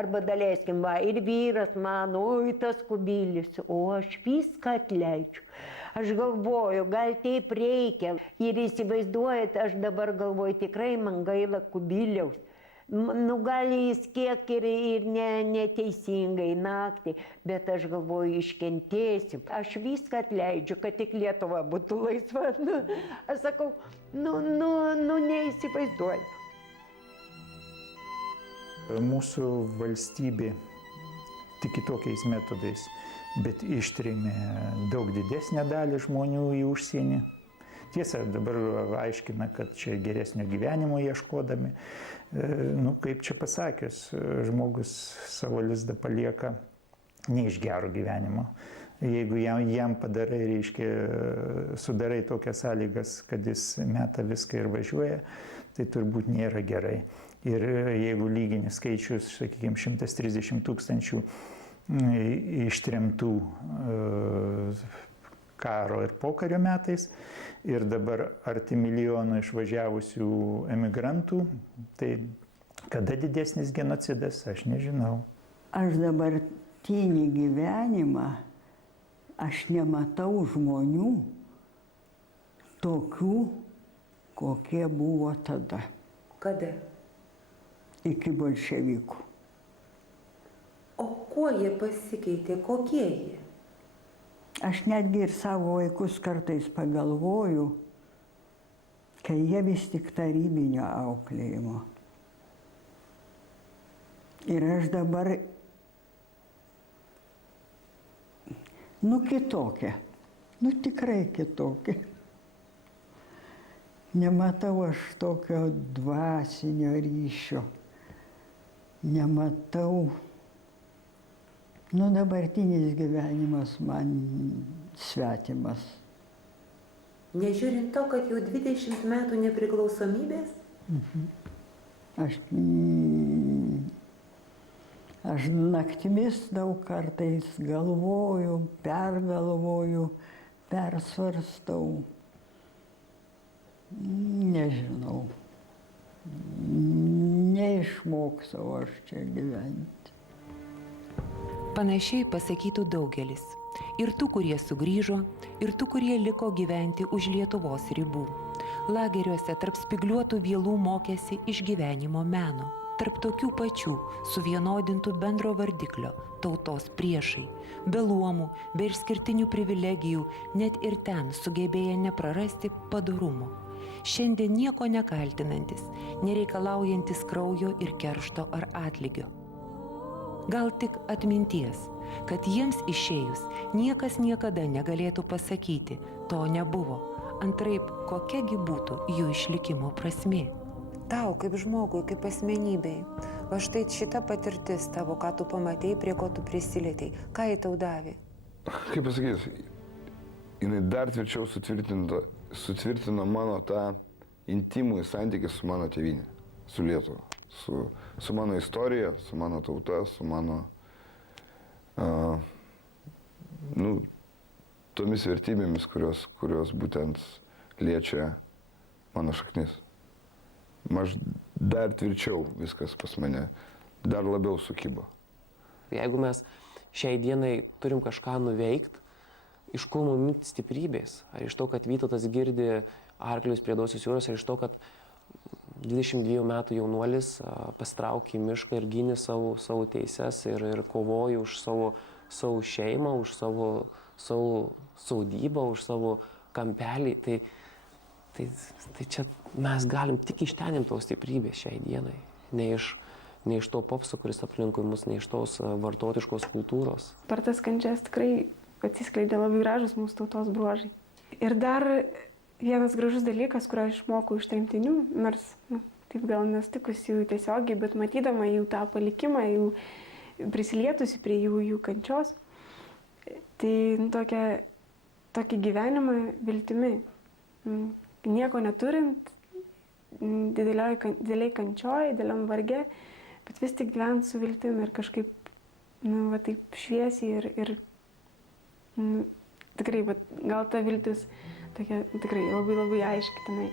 Arba daleiskim, va, ir vyras man, oi tas kubilius, o aš viską atleidžiu. Aš galvoju, gal taip reikia. Ir įsivaizduojat, aš dabar galvoju, tikrai man gaila kubiliaus. Nu, gal jis kiek ir neteisingai naktį, bet aš galvoju, iškentėsiu. Aš viską atleidžiu, kad tik Lietuva būtų laisva. Aš sakau, neįsivaizduoju. Mūsų valstybė tik kitokiais metodais, bet ištrėmė daug didesnę dalį žmonių į užsienį. Tiesa, dabar aiškina, kad čia geresnio gyvenimo ieškodami. Nu, kaip čia pasakius, žmogus savo lizdą palieka ne iš gero gyvenimo. Jeigu jam padarai, reiškia, sudarai tokias sąlygas, kad jis meta viską ir važiuoja, tai turbūt nėra gerai. Ir jeigu lygini skaičius, sakykime, 130 000 ištremtų karo ir pokario metais ir dabar arti milijono išvažiavusių emigrantų, tai kada didesnis genocidas, aš nežinau. Aš dabartinį gyvenimą, aš nematau žmonių tokių, kokie buvo tada. Kada? Iki bolševikų. O kuo jie pasikeitė, kokie jie? Aš netgi ir savo vaikus kartais pagalvoju, kai jie vis tik tarybinio auklėjimo. Ir aš dabar, kitokia, tikrai kitokia. Nematau aš tokio dvasinio ryšio. Nematau. Dabartinis gyvenimas man svetimas. Nežiūrint to, kad jau 20 metų nepriklausomybės? Aš naktimis daug kartais galvoju, pergalvoju, persvarstau. Nežinau. Neišmoksau aš čia gyventi. Panašiai pasakytų daugelis. Ir tų, kurie sugrįžo, ir tų, kurie liko gyventi už Lietuvos ribų. Lageriuose tarp spygliuotų vielų mokėsi išgyvenimo meno. Tarp tokių pačių, suvienodintų bendro vardiklio, tautos priešai, be luomų, be išskirtinių privilegijų, net ir ten sugebėję neprarasti padorumo. Šiandien nieko nekaltinantis, nereikalaujantis kraujo ir keršto ar atlygio. Gal tik atminties, kad jiems išėjus niekas niekada negalėtų pasakyti, to nebuvo. Antraip, kokiagi būtų jų išlikimo prasmė? Tau, kaip žmogui, kaip asmenybei, va štai šita patirtis tavo, ką tu pamatei, prie ko tu prisilietei, ką jį tau davė? Kaip pasakyti, jinai dar tvirčiau sutvirtino mano tą intimų santykį su mano tėvynė, su Lietuva. Su mano istorija, su mano tauta, su mano tomis vertybėmis, kurios būtent liečia mano šaknis. Aš dar tvirčiau viskas pas mane, dar labiau sukibo. Jeigu mes šiai dienai turim kažką nuveikti, iš ko mums stiprybės? Ar iš to, kad Vytautas girdi arklius prie Dosios jūros, ar iš to, kad 22 metų jaunuolis pastraukė į mišką ir gynė savo teises ir kovojo už savo šeimą, už savo sodybą, už savo kampelį. Tai čia mes galim tik iš ten tos stiprybės šiai dienai. Ne iš to popso, kuris aplinkui mus, ne iš tos vartotiškos kultūros. Per tas kančias tikrai atsiskleidė labai gražus mūsų tautos bruožai. Ir dar vienas gražus dalykas, kurio išmokau iš tremtinių, nors taip gal nestikusi jų tiesiogiai, bet matydama jų tą palikimą, jų prisilietusi prie jų kančios, tai tokį gyvenimą viltimi. Nieko neturint, dideliai kančioj, dideliam varge, bet vis tik gyvent su viltim ir kažkaip taip šviesiai ir tikrai, bet gal ta viltis tokia tikrai labai labai aiški tenai.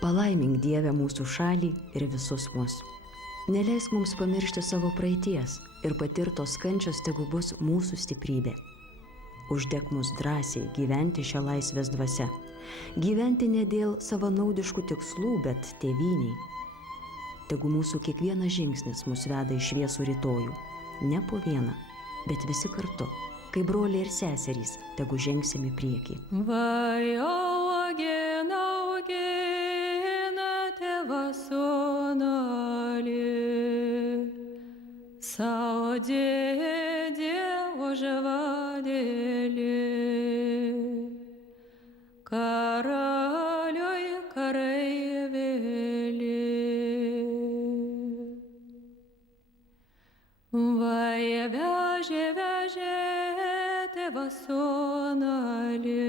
Palaimink Dieve mūsų šalį ir visus mus. Neleisk mums pamiršti savo praeities ir patirtos kančios tegu bus mūsų stiprybė. Uždek mus drąsiai gyventi šią laisvės dvasią. Gyventi ne dėl savanaudiškų tikslų, bet tėvyniai. Tegu mūsų kiekvienas žingsnis mus veda į šviesų rytojų. Ne po vieną, bet visi kartu. Kaip broliai ir seserys, tegu žengsim į priekį. Vai augina, augina tėvas sūnelį, saudė Dievo žavadėlį, karaliui kareivėlį. Vai vežė tėvas sūnelį.